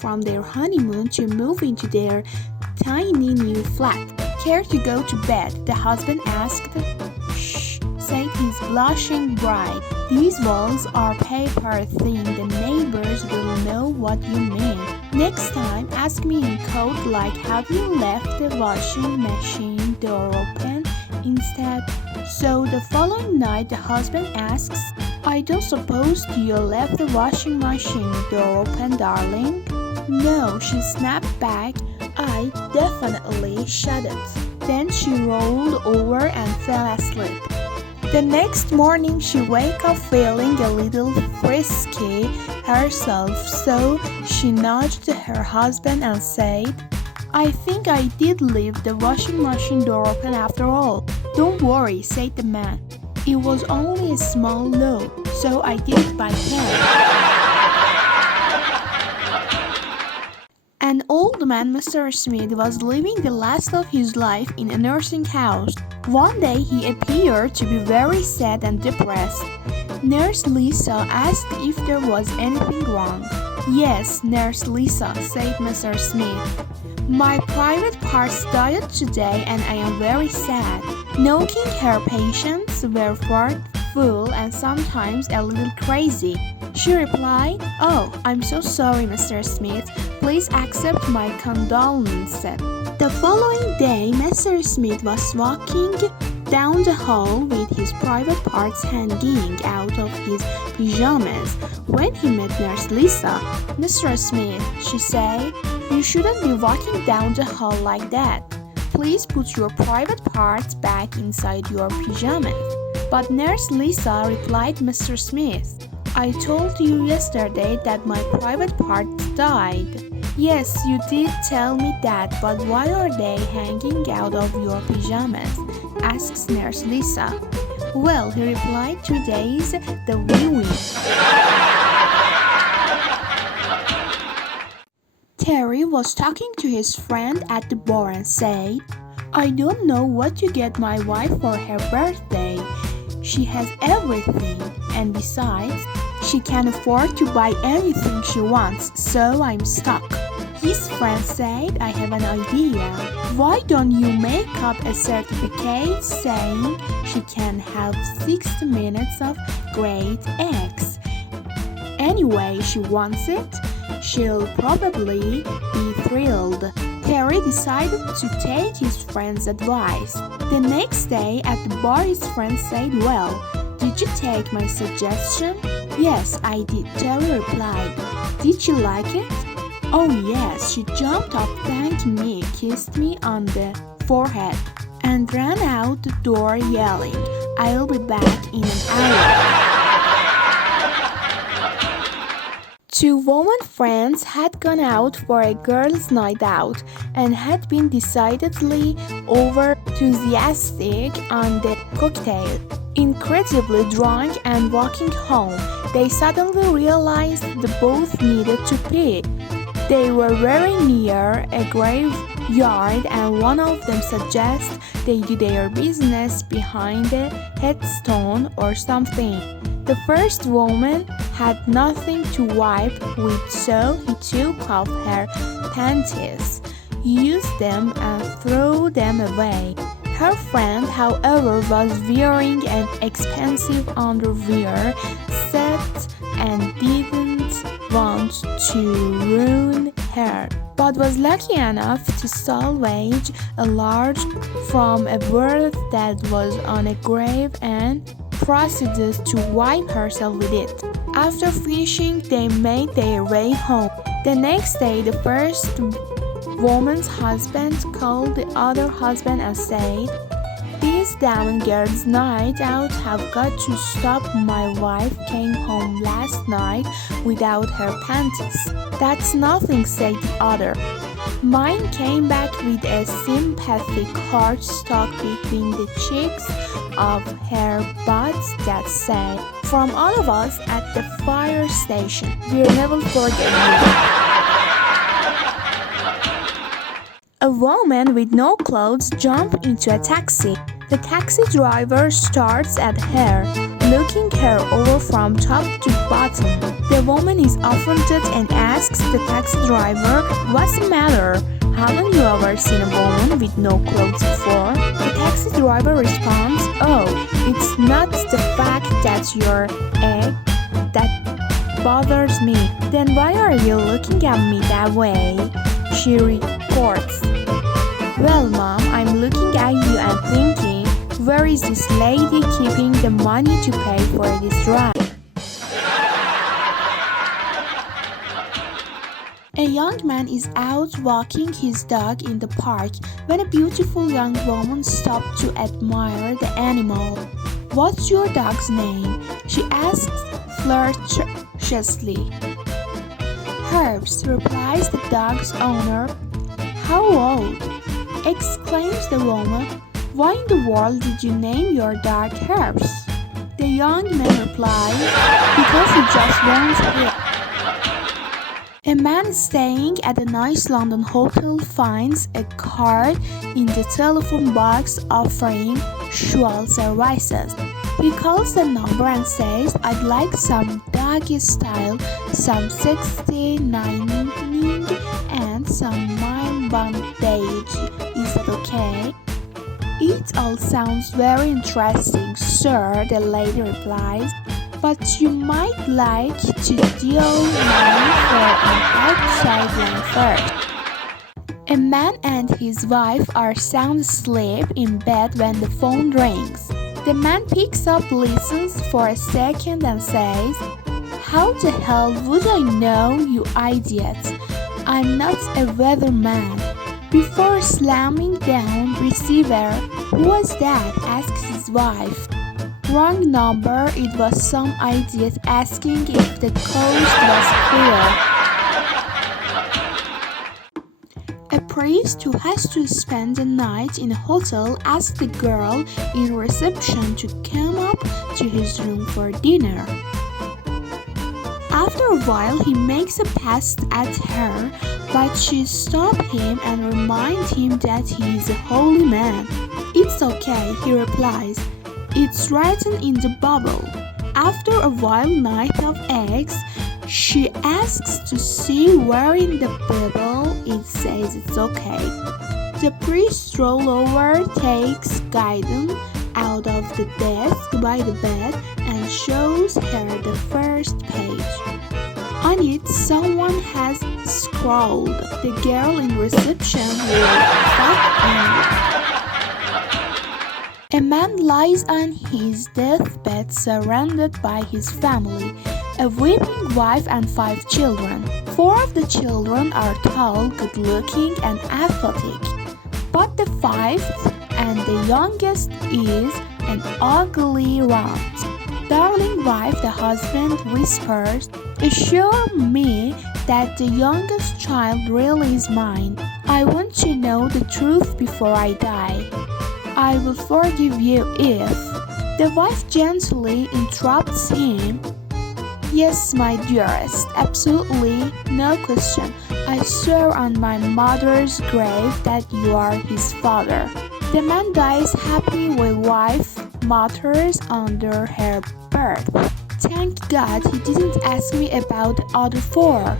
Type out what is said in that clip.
from their honeymoon to move into their tiny new flat. "Care to go to bed?" the husband asked. "Shh," said his blushing bride. "These walls are paper thin. The neighbors will know what you mean. Next time, ask me in code like, 'Have you left the washing machine door open?' instead." So the following night, the husband asks, "I don't suppose you left the washing machine door open, darling?" "No," she snapped back. "I definitely shut it." Then she rolled over and fell asleep. The next morning, she woke up feeling a little frisky herself, so she nudged her husband and said, "I think I did leave the washing machine door open after all." "Don't worry," said the man. "It was only a small load, so I did it by hand." An old man, Mr. Smith, was living the last of his life in a nursing house. One day he appeared to be very sad and depressed. Nurse Lisa asked if there was anything wrong. "Yes, Nurse Lisa," said Mr. Smith. "My private parts died today and I am very sad." Knowing her patients were forgetful and sometimes a little crazy, she replied, "Oh, I'm so sorry, Mr. Smith. Please accept my condolences." The following day, Mr. Smith was walking down the hall with his private parts hanging out of his pajamas when he met Nurse Lisa. "Mr. Smith," she said, "you shouldn't be walking down the hall like that. Please put your private parts back inside your pajamas." But Nurse Lisa replied, "Mr. Smith, I told you yesterday that my private parts died." "Yes, you did tell me that, but why are they hanging out of your pajamas?" asks Nurse Lisa. "Well," he replied, "today's the wee-wee." Terry was talking to his friend at the bar and said, "I don't know what to get my wife for her birthday. She has everything, and besides, she can't afford to buy anything she wants, so I'm stuck." His friend said, "I have an idea. Why don't you make up a certificate saying she can have 60 minutes of great eggs? Anyway, she wants it. She'll probably be thrilled." Terry decided to take his friend's advice. The next day at the bar, his friend said, "Well, did you take my suggestion?" "Yes, I did," Terry replied. "Did you like it?" "Oh yes," she jumped up, thanked me, kissed me on the forehead, and ran out the door yelling, "I'll be back in an hour." Two woman friends had gone out for a girls' night out and had been decidedly over enthusiastic on the cocktail. Incredibly drunk and walking home, they suddenly realized they both needed to pee. They were very near a graveyard and one of them suggested they do their business behind a headstone or something. The first woman had nothing to wipe with, so he took off her panties, used them and threw them away. Her friend, however, was wearing an expensive underwear set and didn't want to ruin her, but was lucky enough to salvage a large from a bird that was on a grave and proceeded to wipe herself with it. After finishing, they made their way home. The next day, the first woman's husband called the other husband and said, "This damn girls' night out have got to stop. My wife came home last night without her panties." "That's nothing," said the other. "Mine came back with a sympathetic heart stuck between the cheeks of her butt that said, 'From all of us at the fire station, we'll never forget you.'" A woman with no clothes jumped into a taxi. The taxi driver starts at her. looking her over from top to bottom. The woman is offended and asks the taxi driver, "What's the matter? Haven't you ever seen a woman with no clothes before?" The taxi driver responds, "Oh, it's not the fact that you're egg that bothers me. Then why are you looking at me that way?" She retorts, "Well, Mom, I'm looking at you and thinking, where is this lady keeping the money to pay for this ride?" A young man is out walking his dog in the park when a beautiful young woman stops to admire the animal. "What's your dog's name?" she asks flirtatiously. "Herbs," replies the dog's owner. "How old?" exclaims the woman. "Why in the world did you name your dog Herbs?" The young man replies, "Because he just wants it." A man staying at a nice London hotel finds a card in the telephone box offering sexual services. He calls the number and says, "I'd like some doggy style, some sexy nining, and some mind bondage. Is that okay?" "It all sounds very interesting, sir," the lady replies. "But you might like to deal mine for an outside line first." A man and his wife are sound asleep in bed when the phone rings. The man picks up, listens for a second and says, "How the hell would I know, you idiot? I'm not a weatherman." Before slamming down receiver, "Who was that?" asks his wife. "Wrong number, it was some idiot asking if the coast was clear." A priest who has to spend the night in a hotel asks the girl in reception to come up to his room for dinner. After a while, he makes a pass at her, but she stops him and reminds him that he is a holy man. "It's okay," he replies. "It's written in the Bible." After a wild night of eggs, she asks to see where in the Bible it says it's okay. The priest rolls over, takes Gideon out of the desk by the bed, and shows her the first page. On it, someone has scrawled, "The girl in reception will fuck English." A man lies on his deathbed surrounded by his family, a weeping wife and 5 children. 4 of the children are tall, good-looking, and athletic, but the 5th and the youngest is an ugly runt. "Darling wife," the husband whispers, "assure me that the youngest child really is mine. I want to know the truth before I die. I will forgive you if..." The wife gently interrupts him. "Yes, my dearest, absolutely, no question. I swear on my mother's grave that you are his father." The man dies happy with wife mutters under her birth, "Thank God he didn't ask me about the other 4."